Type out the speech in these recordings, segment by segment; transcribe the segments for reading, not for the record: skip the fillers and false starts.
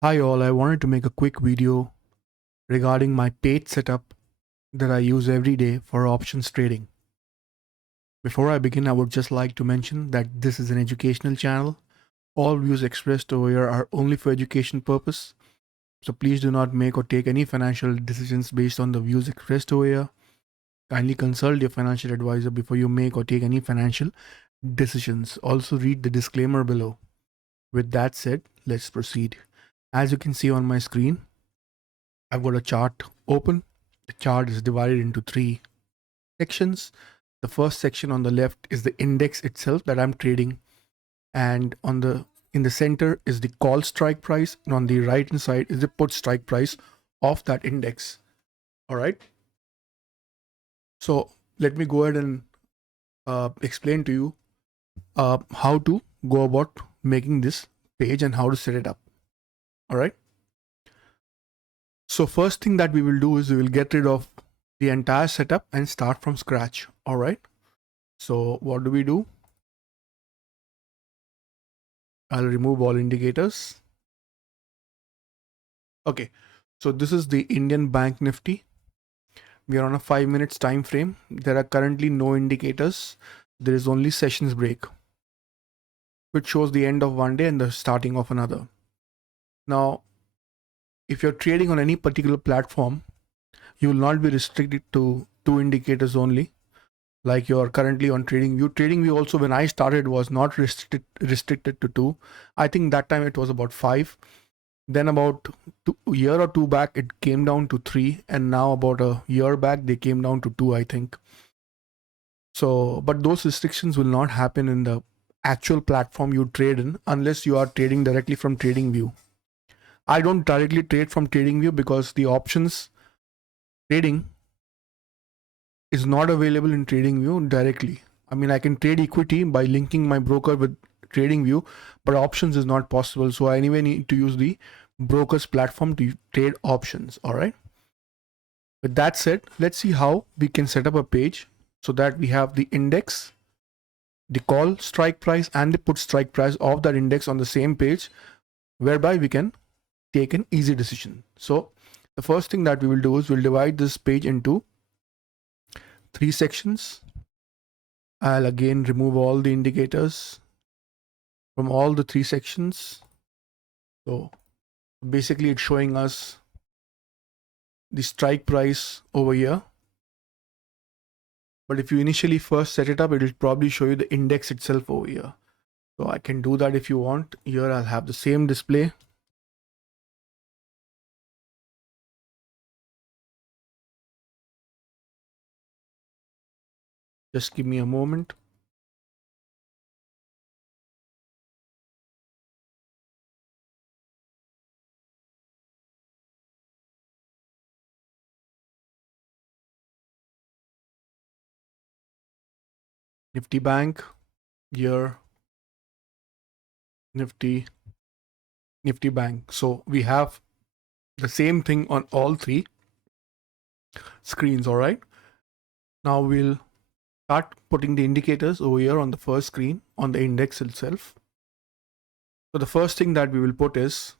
Hi all, I wanted to make a quick video regarding my page setup that I use every day for options trading. Before I begin, I would just like to mention that this is an educational channel. All views expressed over here are only for education purpose. So please do not make or take any financial decisions based on the views expressed over here. Kindly consult your financial advisor before you make or take any financial decisions. Also read the disclaimer below. With that said, let's proceed. As you can see on my screen, I've got a chart open. The chart is divided into three sections. The first section on the left is the index itself that I'm trading, and in the center is the call strike price, and on the right hand side is the put strike price of that index. All right. So let me go ahead and explain to you how to go about making this page and how to set it up. All right. So first thing that we will do is we will get rid of the entire setup and start from scratch. All right. So what do we do? I'll remove all indicators. Okay. So this is the Indian Bank Nifty. We are on a 5 minutes time frame. There are currently no indicators. There is only sessions break, which shows the end of one day and the starting of another. Now, if you're trading on any particular platform, you will not be restricted to two indicators only. Like you're currently on TradingView. TradingView also, when I started, was not restricted to two. I think that time it was about five. Then about a year or two back, it came down to three, and now about a year back, they came down to two, I think. So, but those restrictions will not happen in the actual platform you trade in unless you are trading directly from TradingView. I don't directly trade from TradingView because the options trading is not available in TradingView directly. I mean, I can trade equity by linking my broker with TradingView, but options is not possible. So I anyway need to use the broker's platform to trade options. All right. With that said, let's see how we can set up a page so that we have the index, the call strike price, and the put strike price of that index on the same page, whereby we can take an easy decision. So the first thing that we will do is we'll divide this page into three sections. I'll again remove all the indicators from all the three sections. So basically it's showing us the strike price over here. But if you initially first set it up, it will probably show you the index itself over here. So I can do that if you want. Here I'll have the same display. Just give me a moment. Nifty Bank, here, Nifty Bank. So we have the same thing on all three screens. All right. Now we'll start putting the indicators over here on the first screen on the index itself. So the first thing that we will put is,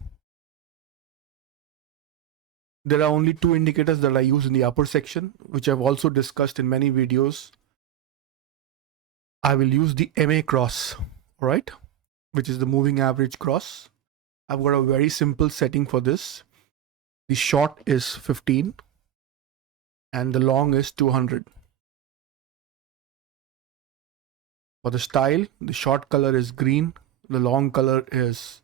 there are only two indicators that I use in the upper section, which I've also discussed in many videos. I will use the MA cross, right, which is the moving average cross. I've got a very simple setting for this. The short is 15 and the long is 200. For the style, the short color is green, the long color is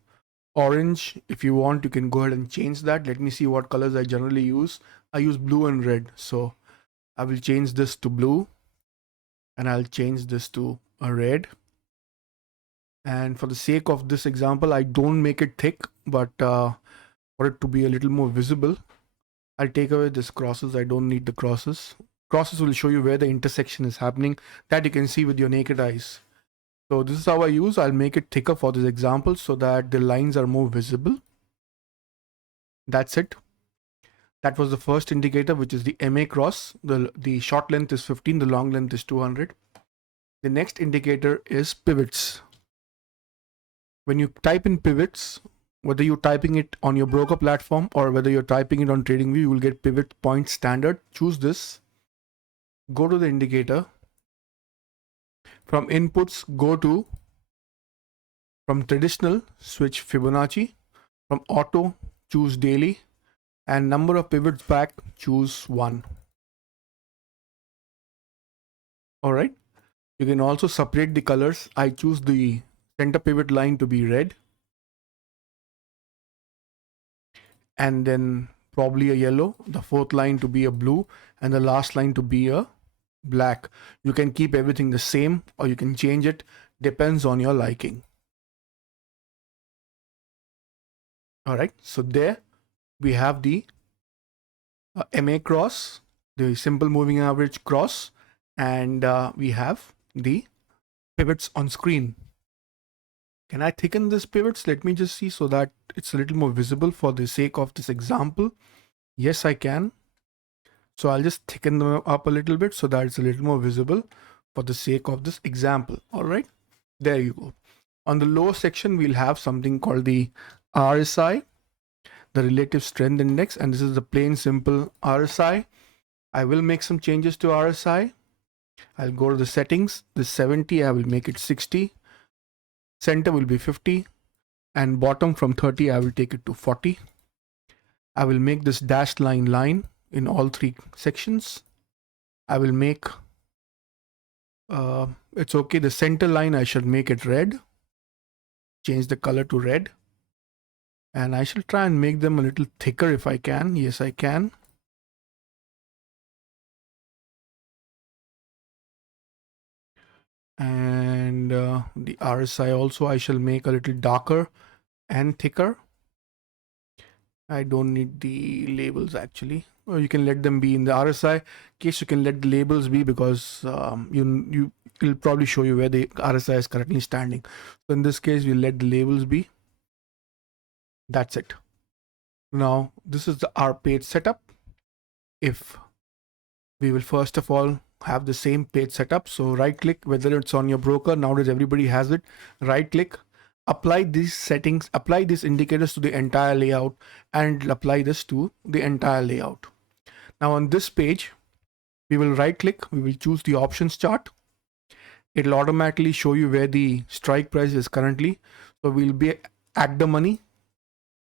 orange. If you want, you can go ahead and change that. Let me see what colors I generally use. I use blue and red. So I will change this to blue and I'll change this to a red. And for the sake of this example, I don't make it thick, but for it to be a little more visible, I'll take away this crosses. I don't need the crosses. Crosses will show you where the intersection is happening, that you can see with your naked eyes. So this is how I use. I'll make it thicker for this example so that the lines are more visible. That's it. That was the first indicator, which is the MA cross. The short length is 15, the long length is 200. The next indicator is pivots. When you type in pivots, whether you're typing it on your broker platform or whether you're typing it on TradingView, you will get pivot point standard. Choose this, go to the indicator. From inputs, go to, from traditional, switch Fibonacci. From auto, choose daily, and number of pivots back, choose 1. All right. You can also separate the colors. I choose the center pivot line to be red, and then probably a yellow, the fourth line to be a blue, and the last line to be a black. You can keep everything the same or you can change it, depends on your liking. All right, so there we have the MA cross, the simple moving average cross, and we have the pivots on screen. Can I thicken this pivots? Let me just see so that it's a little more visible for the sake of this example. Yes, I can. So I'll just thicken them up a little bit so that it's a little more visible for the sake of this example. All right, there you go. On the lower section, we'll have something called the RSI, the relative strength index, and this is the plain simple RSI. I will make some changes to RSI. I'll go to the settings. The 70, I will make it 60. Center will be 50, and bottom from 30, I will take it to 40. I will make this dashed line in all 3 sections. I will make, it's okay, the center line, I should make it red. Change the color to red. And I shall try and make them a little thicker if I can. Yes, I can. And the RSI also I shall make a little darker and thicker. I don't need the labels actually. Or you can let them be in the RSI case. You can let the labels be because it'll probably show you where the RSI is currently standing. So in this case, we'll let the labels be. That's it. Now this is our page setup. If we will first of all have the same page setup, so right click, whether it's on your broker, nowadays everybody has it, right click, apply these settings, apply these indicators to the entire layout, and apply this to the entire layout. Now on this page, we will right click, we will choose the options chart. It'll automatically show you where the strike price is currently. So we'll be at the money.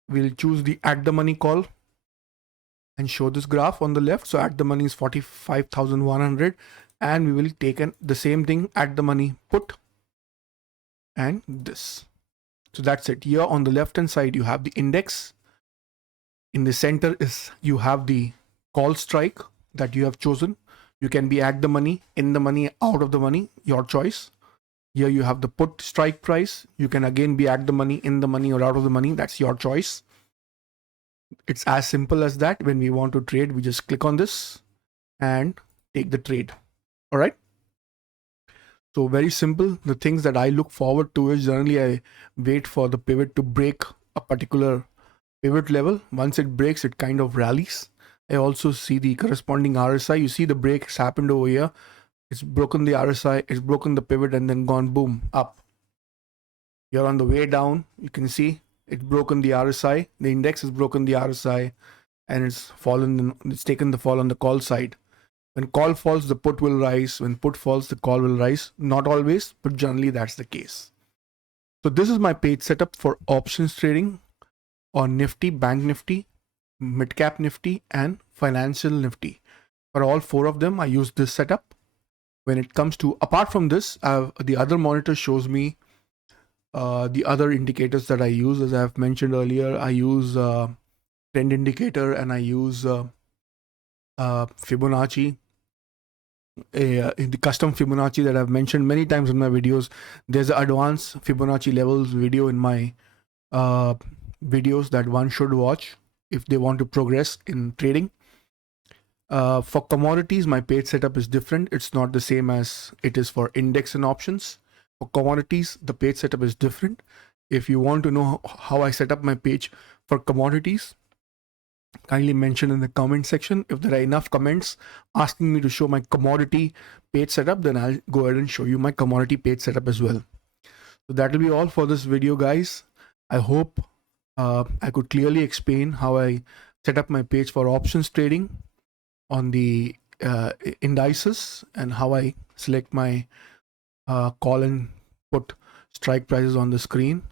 We'll choose the at the money call and show this graph on the left. So at the money is 45,100, and we will take the same thing at the money put and this. So that's it. Here on the left hand side, you have the index. In the center is you have the call strike that you have chosen. You can be at the money, in the money, out of the money, your choice. Here you have the put strike price. You can again be at the money, in the money, or out of the money. That's your choice. It's as simple as that. When we want to trade, we just click on this and take the trade. All right. So very simple. The things that I look forward to is generally I wait for the pivot to break a particular pivot level. Once it breaks, it kind of rallies. I also see the corresponding RSI. You see the break has happened over here. It's broken the RSI, it's broken the pivot, and then gone boom up. You're on the way down. You can see it's broken the RSI. The index has broken the RSI, and it's fallen. It's taken the fall on the call side. When call falls, the put will rise. When put falls, the call will rise. Not always, but generally that's the case. So this is my page setup for options trading on Nifty, Bank Nifty, Midcap Nifty, and Financial Nifty. For all 4 of them, I use this setup. When it comes to, apart from this, the other monitor shows me the other indicators that I use. As I've mentioned earlier, I use trend indicator, and I use Fibonacci, the custom Fibonacci that I've mentioned many times in my videos. There's an advanced Fibonacci levels video in my videos that one should watch if they want to progress in trading. For commodities, my page setup is different. It's not the same as it is for index and options. For commodities, the page setup is different. If you want to know how I set up my page for commodities, kindly mention in the comment section. If there are enough comments asking me to show my commodity page setup, then I'll go ahead and show you my commodity page setup as well. So that will be all for this video, guys. I hope I could clearly explain how I set up my page for options trading on the indices, and how I select my call and put strike prices on the screen,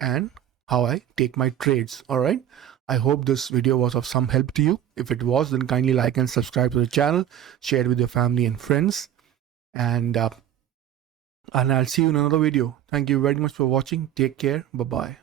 and how I take my trades. All right. I hope this video was of some help to you. If it was, then kindly like and subscribe to the channel, share it with your family and friends, and I'll see you in another video. Thank you very much for watching. Take care. Bye bye.